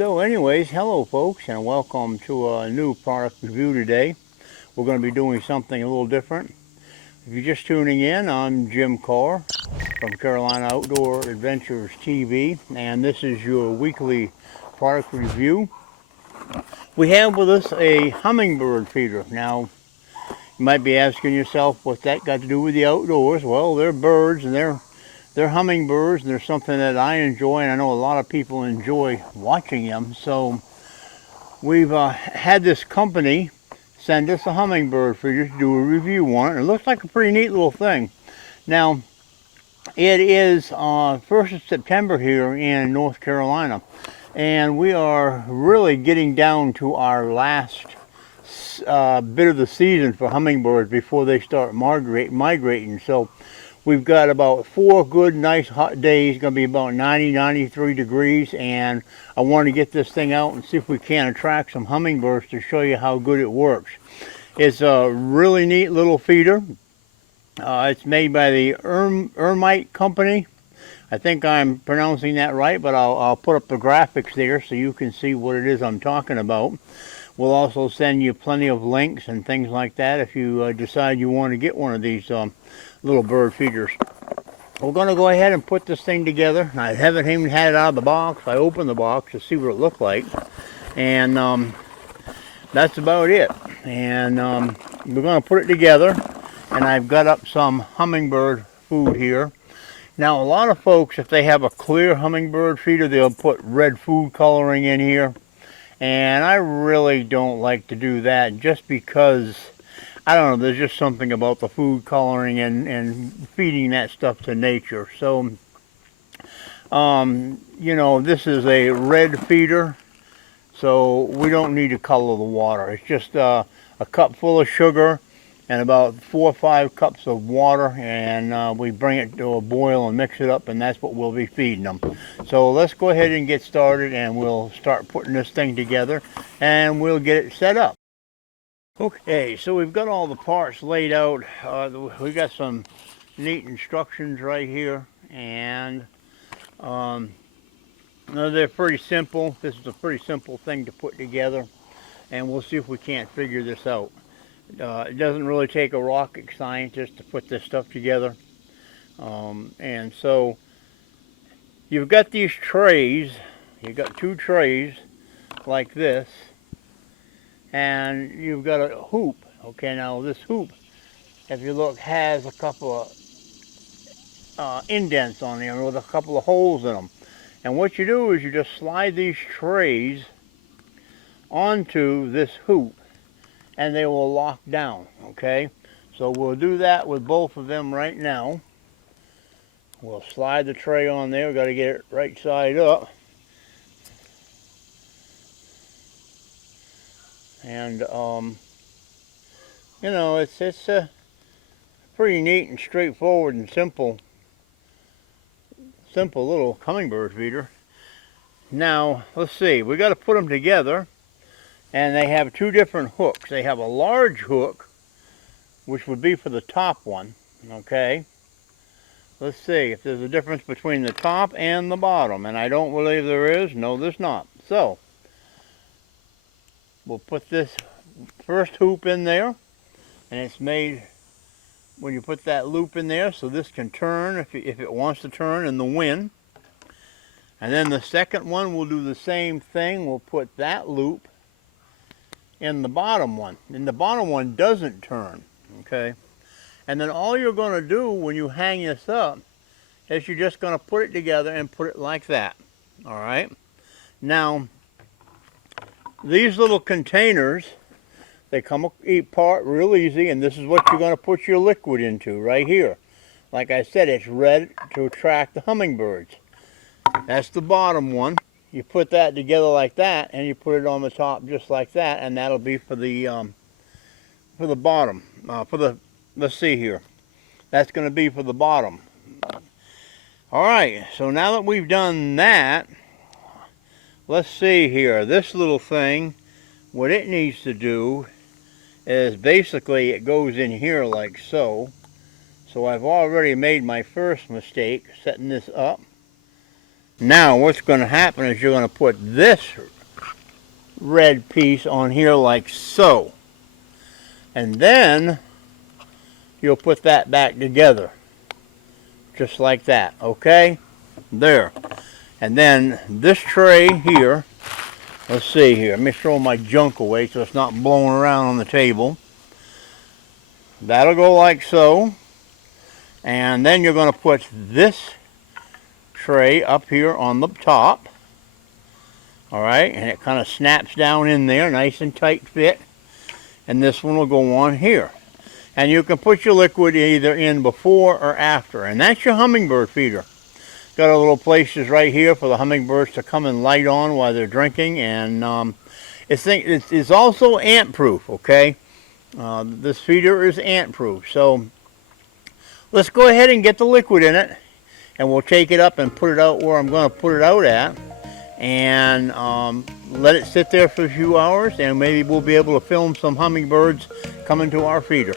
So anyways, hello folks, and welcome to a new product review today. We're going to be doing something a little different. If you're just tuning in, I'm Jim Carr from Carolina Outdoor Adventures TV, and this is your weekly product review. We have with us a hummingbird feeder. Now, you might be asking yourself, what's that got to do with the outdoors? Well, they're birds, and they're hummingbirds, and they're something that I enjoy, and I know a lot of people enjoy watching them. So we've had this company send us a hummingbird feeder to do a review on it. It looks like a pretty neat little thing. Now, it is 1st of September here in North Carolina, and we are really getting down to our last bit of the season for hummingbirds before they start migrating. So we've got about 4 good, nice, hot days. Going to be about 90, 93 degrees, and I want to get this thing out and see if we can attract some hummingbirds to show you how good it works. It's a really neat little feeder. It's made by the Ermete company. I think I'm pronouncing that right, but I'll put up the graphics there so you can see what it is I'm talking about. We'll also send you plenty of links and things like that if you decide you want to get one of these little bird feeders. We're going to go ahead and put this thing together. I haven't even had it out of the box. I opened the box to see what it looked like, and that's about it. And we're going to put it together, and I've got up some hummingbird food here. Now, a lot of folks, if they have a clear hummingbird feeder, they'll put red food coloring in here. And I really don't like to do that, just because, I don't know, there's just something about the food coloring and feeding that stuff to nature. So, you know, this is a red feeder, so we don't need to color the water. It's just a cup full of sugar and about 4 or 5 cups of water, and we bring it to a boil and mix it up, and that's what we'll be feeding them. So let's go ahead and get started, and we'll start putting this thing together, and we'll get it set up. Okay, so we've got all the parts laid out. We got some neat instructions right here, and they're pretty simple. This is a pretty simple thing to put together, and we'll see if we can't figure this out. It doesn't really take a rocket scientist to put this stuff together. And so you've got these trays. You've got 2 trays like this, and you've got a hoop. Okay, now this hoop, if you look, has a couple of indents on there with a couple of holes in them. And what you do is you just slide these trays onto this hoop, and they will lock down. Okay, so we'll do that with both of them right now. We'll slide the tray on there. We've got to get it right side up. And you know, it's pretty neat and straightforward and simple little hummingbird feeder. Now let's see, we got to put them together. And they have 2 different hooks. They have a large hook, which would be for the top one, okay? Let's see if there's a difference between the top and the bottom. And I don't believe there is. No, there's not. So, we'll put this first hoop in there. And it's made when you put that loop in there, so this can turn if it wants to turn in the wind. And then the second one, we'll do the same thing. We'll put that loop in the bottom one, and the bottom one doesn't turn, okay? And then all you're going to do when you hang this up is you're just going to put it together and put it like that. All right, now these little containers, they come apart real easy, and this is what you're going to put your liquid into right here. Like I said, it's red to attract the hummingbirds. That's the bottom one. You put that together like that, and you put it on the top just like that, and that'll be for the bottom. Let's see here. That's going to be for the bottom. All right. So now that we've done that, let's see here. This little thing, what it needs to do is basically it goes in here like so. So I've already made my first mistake setting this up. Now what's going to happen is you're going to put this red piece on here like so. And then you'll put that back together. Just like that, okay? There. And then this tray here, let's see here, let me throw my junk away so it's not blowing around on the table. That'll go like so. And then you're going to put this tray up here on the top. Alright, and it kind of snaps down in there, nice and tight fit. And this one will go on here. And you can put your liquid either in before or after. And that's your hummingbird feeder. Got a little places right here for the hummingbirds to come and light on while they're drinking. And it's also ant proof, okay? This feeder is ant proof. So let's go ahead and get the liquid in it. And we'll take it up and put it out where I'm going to put it out at. And let it sit there for a few hours. And maybe we'll be able to film some hummingbirds coming to our feeder.